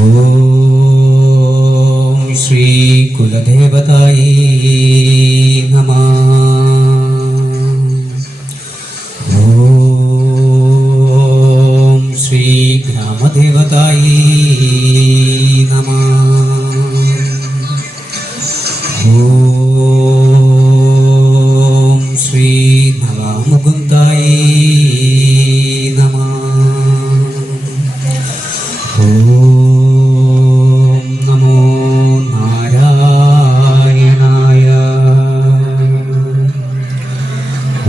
ഓം ശ്രീ കുലദേവതായേ നമഃ. ഓം ശ്രീ ഗ്രാമദേവതായേ നമഃ. ഓം ശ്രീ നവാമുകുന്ദായേ നമഃ. ഓം നമോ നാരായണായ.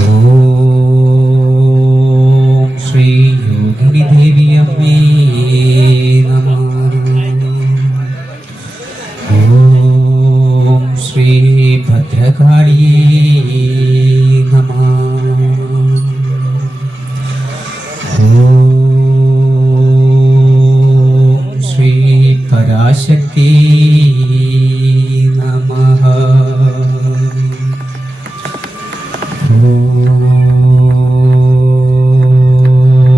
ഓം ശ്രീ യോഗിനി ദേവി അമ്മേ നമഃ. ഓം ശ്രീ ഭദ്രകാളിയേ നമഃ. പരാശക്തി നമഃ.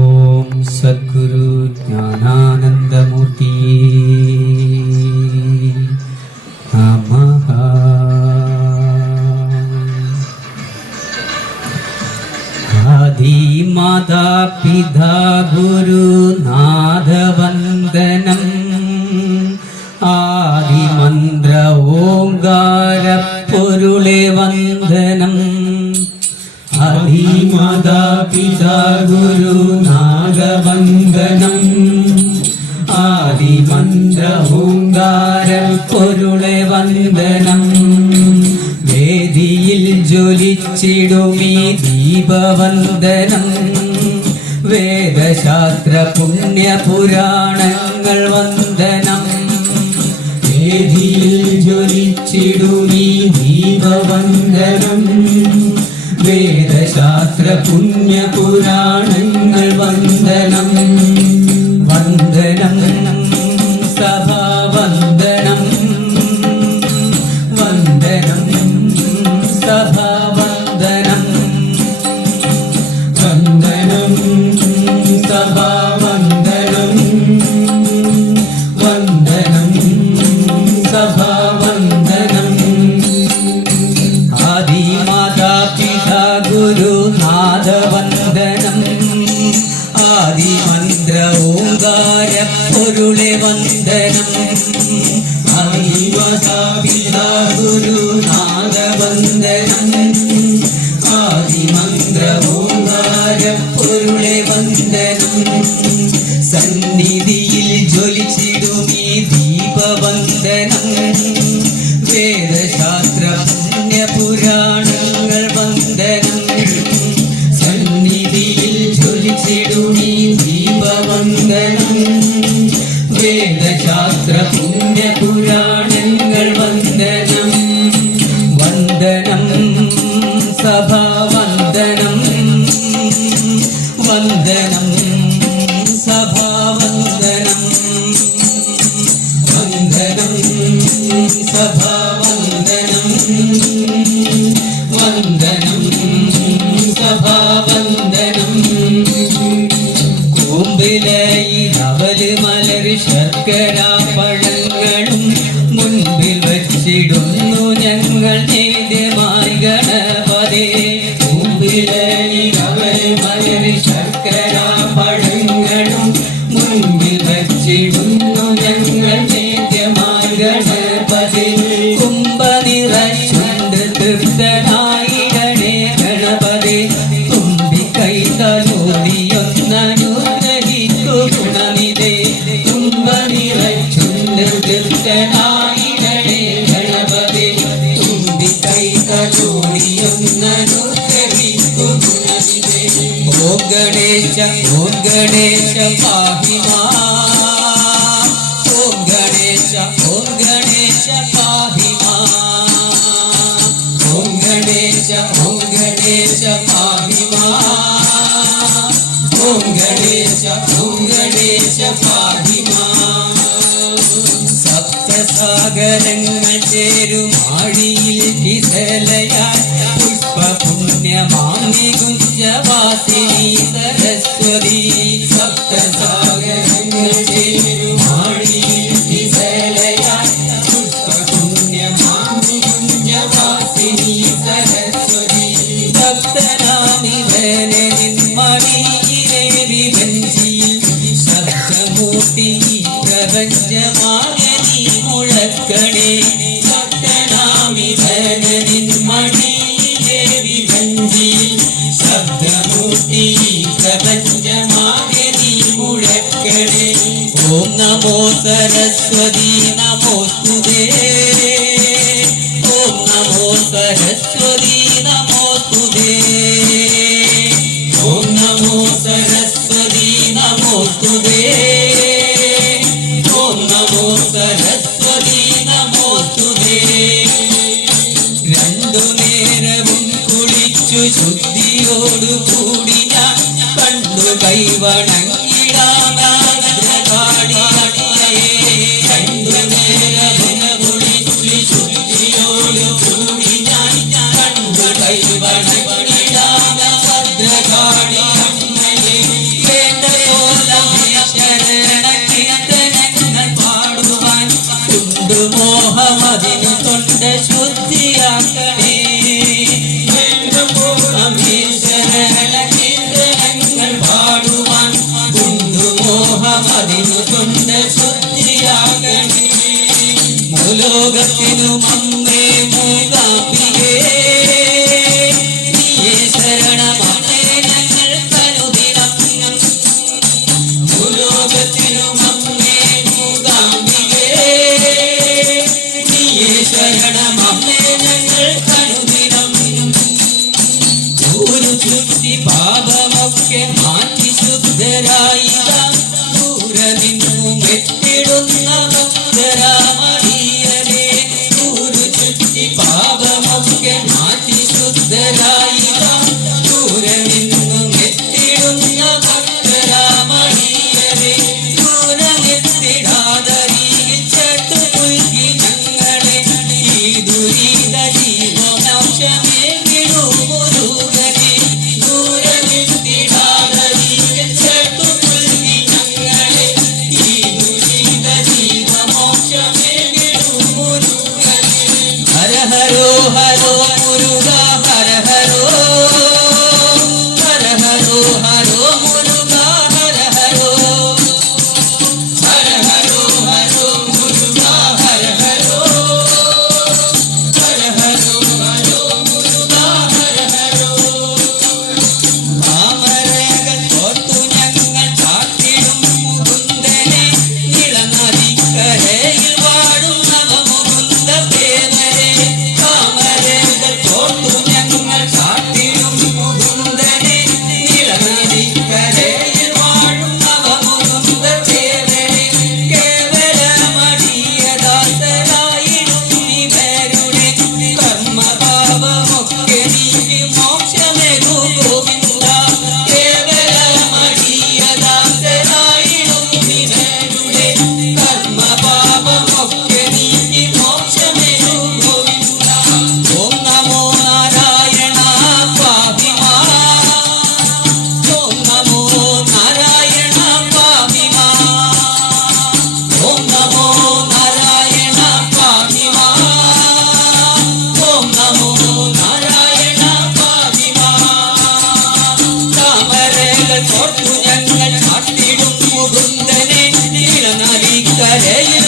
ഓം സദ്ഗുരു ജ്ഞാനാനന്ദമൂർത്തി നമഃ. ആദി മാതാ പിതാ ഗുരുനാഥ വന്ദനം. ആദിമന്ത്ര ഓംകാര പൊരുളെ വന്ദനം. ആദിമാതാ പിതാ ഗുരുനാഥ വന്ദനം. ആദിമന്ത്ര ഓംകാര പൊരുളെ വന്ദനം. വേദിയിൽ ജ്വലിച്ചിടുമീ ദീപവന്ദനം. വേദശാസ്ത്ര പുണ്യ പുരാണങ്ങൾ വന്ദനം. വേദിയിൽ ജ്വലിച്ചിടുമീ ദീപവന്ദനം. വേദശാസ്ത്ര പുണ്യ പുരാണങ്ങൾ വന്ദനം. വന്ദനം സഭാവന്ദനം. വന്ദനം സഭാവന്ദനം. വന്ദനം സഭാവന്ദനം. വന്ദനം സഭാവന്ദനം. ആദിമാതാ പിതാ ഗുരുനാഥ വന്ദനം. ആദിമന്ത്ര ഓംകാര പൊരുളെ വന്ദനം. ആദിമാതാ പിതാ ഗുരുനാഥ വന്ദനം. ആദിമന്ത്ര ഓംകാര പൊരുളെ വന്ദനം. സന്നിധിയിൽ ജ്വലിച്ചിടുമീ ദീപവന്ദനം. വേദശാസ്ത്ര പുണ്യ പുരാണങ്ങൾ വന്ദനം. സന്നിധിയിൽ ജ്വലിച്ചിടുമീ ദീപവന്ദനം. വേദശാസ്ത്ര പുണ്യ പുരാണങ്ങൾ വന്ദനം. വന്ദനം സഭാവന്ദനം. വന്ദനം സഭാവന്ദനം. വന്ദനം സഭാവന്ദനം. വന്ദനം സഭാവന്ദനം. കൂമ്പിലയിൽ അവല് മലർ ശർക്കര പഴങ്ങളും മുൻപിൽ വച്ചിടുന്നു ഞങ്ങൾ നേദ്യമായി ഗണപതേ. കൂമ്പിലയിൽ അവല് മലർ ശർക്കര പഴങ്ങളും മുൻപിൽ വച്ചിടുന്നു ഞങ്ങൾ നേദ്യമായി ഗണപതേ. കുംഭനിറച്ചുണ്ട് തൃപ്തനായിടണേ ഗണപതേ. തുമ്പിക്കൈ തലോടിയൊന്നനുഗ്രഹിക്കു ഗുണനിധേ. കുംഭനിറച്ചുണ്ട് തൃപ്തനായിടണേ ഗണപതേ. തുമ്പിക്കൈ തലോടിയൊന്നനുഗ്രഹിക്കു ഗുണനിധേ. ഓം ഗണേശ ഓം ഗണേശ പാഹി മാം. ഓം ഗണേശ ഓം ഗണേശ പാഹി മാം. ഓം ഗണേശ ഓം ഗണേശ പാഹി മാം. ഓം ഗണേശ ഓം ഗണേശ പാഹി മാം. സപ്തസാഗരങ്ങൾ ചേരുമാഴിയിൽ വിസലയായി പുഷ്പപുണ്യമാമി കുഞ്ചവാസിനി സരസ്വതി. സപ്തസാഗരങ്ങൾ ചേരുമാഴിയിൽ പ്രപഞ്ചമാകെ നീ മുഴക്കണേ ഭക്തനാമിതനിൻ മടിയിലെ വിഭഞ്ചിയിൽ ശബ്ദമൂർത്തി പ്രപഞ്ചമാകെ നീ മുഴക്കണേ ഓം നമോ സരസ്വതി നമോസ്തുതേ ഓം നമോ സരസ്വതി നമോസ്തുതേ ഓം നമോ സരസ്വതി നമോസ്തുതേ ഓം നമോ സരസ്വതി നമോസ്തുതേ രണ്ടു നേരവും കുളിച്ചു ശുദ്ധിയോടുകൂടി ഞാൻ കണ്ടു കൈവണങ്ങിടാമേ രണ്ടു നേരവും കുളിച്ചു ശുദ്ധിയോടുകൂടി ഞാൻ കണ്ടു കൈവണങ്ങിടാമേ ഭദ്രകാളിയമ്മയെ വേണ്ടയോലം ശരണകീർത്തനങ്ങൾ പാടുവാൻ കുണ്ടുമോഹമതിനു തൊണ്ട ശുദ്ധിയാക്കണേ ശരണകീർത്തനങ്ങൾ പാടുവാൻ കുണ്ടുമോഹമതിനു തൊണ്ട ശുദ്ധിയാകണേ മൂലോകത്തിനും അമ്മേ മൂകാംബികേ നീയേ ശരണമമ്മേ ഞങ്ങൾക്കനുദിനം ഭൂലോകത്തിനും അമ്മേ മൂകാംബികേ നീയേ ശരണമമ്മേ ഞങ്ങൾക്കനുദിനം ഊരു ചുറ്റി പാപമൊക്കെ മാറ്റി ശുദ്ധരായിതാ ദൂരെ നിന്നും എത്തിടുന്ന ഭക്തരാമടിയരേ ഊരു ചുറ്റി പാപമൊക്കെ മാറ്റി ശുദ്ധരായിതാ ദൂരെ നിന്നും എത്തിടുന്ന ഭക്തരാമടിയരേ ദൂരമെത്തിടാതറിയിച്ചട്ടു പുൽകി ഞങ്ങളെ ഈ ദുരിത ജീവനാശമേ വിടുമുരുകനെ ദൂരമെത്തിടാതറിയിച്ചട്ടു പുൽകി ഞങ്ങളെ ഈ ദുരിത ജീവമോക്ഷമേ വിടുമുരുകനെ ഹര ഹരോ ഹരോ മുരുക ഹര ഹരോ ഹര ഹരോ ഹരോ മുരുക ഹര ഹരോ ഹര ഹരോ ഹരോ മുരുക ഹര ഹരോ ഹര ഹരോ ഹരോ മുരുക ഹര ഹരോ താമരകൾ കോർത്തു ഞങ്ങൾ ചാട്ടിടും മുകുന്ദനെ നിളനദിക്കരയിൽ വാടും നവമുകുന്ദ പേവരെ താമരകൾ കോർത്തു ഞങ്ങൾ ചാട്ടിടും മുകുന്ദനെ നിളനദിക്കരയിൽ വാടും നവമുകുന്ദ പേവരെ കേവലമടിയദാസരായിടും ഇവരുടെ കർമ്മപാപമൊക്കെ നീക്കി മോക്ഷമേകു ഗോവിന്ദ കേവലമടിയദാസരായിടും ഇവരുടെ കർമ്മപാപമൊക്കെ നീക്കി മോക്ഷമേകു ഗോവിന്ദ ഓം നമോ നാരായണ പാപിമാ ഓം നമോ നാരായണ പാപിമാ ഓം നമോ നാരായണ പാപിമാ ഓം നമോ നാരായണ പാപിമാ താമരകൾ കോർത്തു ഞങ്ങൾ ചാട്ടിടും മുകുന്ദനെ നിലനദിക്കരയിൽ